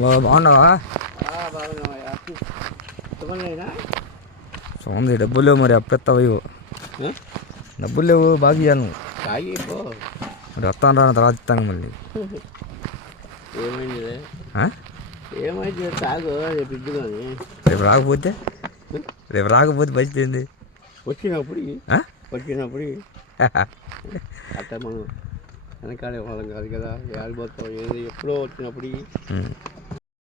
బాగున్నావా? సోంది డబ్బులు లేవు మరి అప్పెత్తావు ఇవ్వు. డబ్బులు లేవు బాగా ఇవ్వను. మరి వస్తాను రా తర్వాత ఇస్తాను మళ్ళీ. ఏమైంది తాగు రేపు రాకపోతే పరిస్థితి ఏంది? వచ్చినప్పుడు అట్లా మనం వెనకాడే వాళ్ళం కాదు కదా. ఆడిపోతాం ఏది ఎప్పుడో వచ్చినప్పుడు